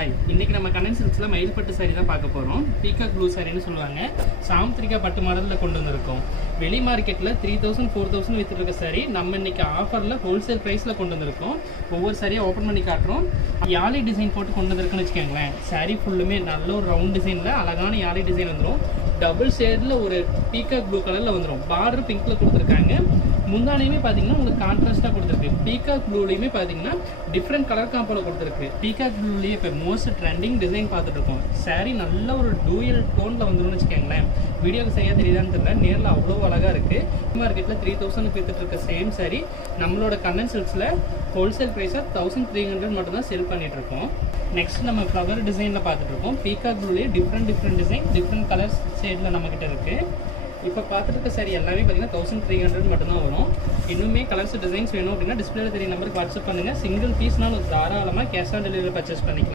Hi, இன்னைக்கு நம்ம Kannan சில்க்ஸில் மயில்பட்டு sorry தான் பார்க்க போகிறோம். பீகாக் ப்ளூ சாரின்னு சொல்லுவாங்க. சாமுத்திரிகா பட்டு மாடலில் கொண்டு வந்திருக்கோம். வெளி மார்க்கெட்டில் 3000 4000 வித்துட்டு இருக்க சாரி நம்ம இன்னைக்கு ஆஃபரில் ஹோல்சேல் ப்ரைஸில் கொண்டு வந்திருக்கோம். ஒவ்வொரு சாரியாக ஓப்பன் பண்ணி காட்டுறோம். யாழி டிசைன் போட்டு கொண்டு வந்திருக்குன்னு வச்சுக்கோங்களேன். சாரி ஃபுல்லுமே நல்ல ஒரு ரவுண்ட் டிசைனில் அழகான யாழி டிசைன் வந்துடும். டபுள் ஷேடில் ஒரு பீகாக் ப்ளூ கலரில் வந்துடும். பார்டர் பிங்க்கில் கொடுத்துருக்காங்க. முந்தானையுமே பார்த்தீங்கன்னா உங்களுக்கு கான்ட்ராஸ்ட்டாக கொடுத்துருக்கு. பீகாக் ப்ளூலையுமே பார்த்தீங்கன்னா டிஃப்ரெண்ட் கலர் காம்போல கொடுத்துருக்கு. பீகாக் ப்ளூலேயே இப்போ மோஸ்ட் ட்ரெண்டிங் டிசைன் பார்த்துட்டு இருக்கோம். சாரி நல்ல ஒரு டூயல் டோனில் வந்துடும்னு வச்சுக்கோங்களேன். வீடியோக்கு சரியாக தெரியுதான்னு தெரியல, நேரில் அவ்வளோ அழகாக இருக்குது. மார்க்கெட்டில் 3000 வித்துட்டு இருக்க சேம் சாரி நம்மளோட கண்ணன் சில்க்ஸில் ஹோல்சேல் ப்ரைஸாக 1300 மட்டும்தான் செல் பண்ணிட்டு இருக்கோம். நெக்ஸ்ட் நம்ம ஃப்ளவர் டிசைனில் பார்த்துட்டு இருக்கோம். பீகாக் ப்ளூலேயே டிஃப்ரெண்ட் டிசைன் டிஃப்ரெண்ட் கலர்ஸ் ஷேடில் நம்மக்கிட்ட இருக்குது. இப்போ பார்த்துட்டு இருக்க சாரி எல்லாமே பார்த்தீங்கன்னா 1300 மட்டும்தான் வரும். இன்னுமே கலர்ஸ் டிசைன்ஸ் வேணும் அப்படின்னா டிஸ்பிளேல தெரிய நம்பருக்கு வாட்ஸ்அப் பண்ணுங்கள். சிங்கிள் பீஸ்னாலும் தாராளமாக கேஷ் ஆன் டெலிவரி பர்ச்சேஸ் பண்ணிக்கலாம்.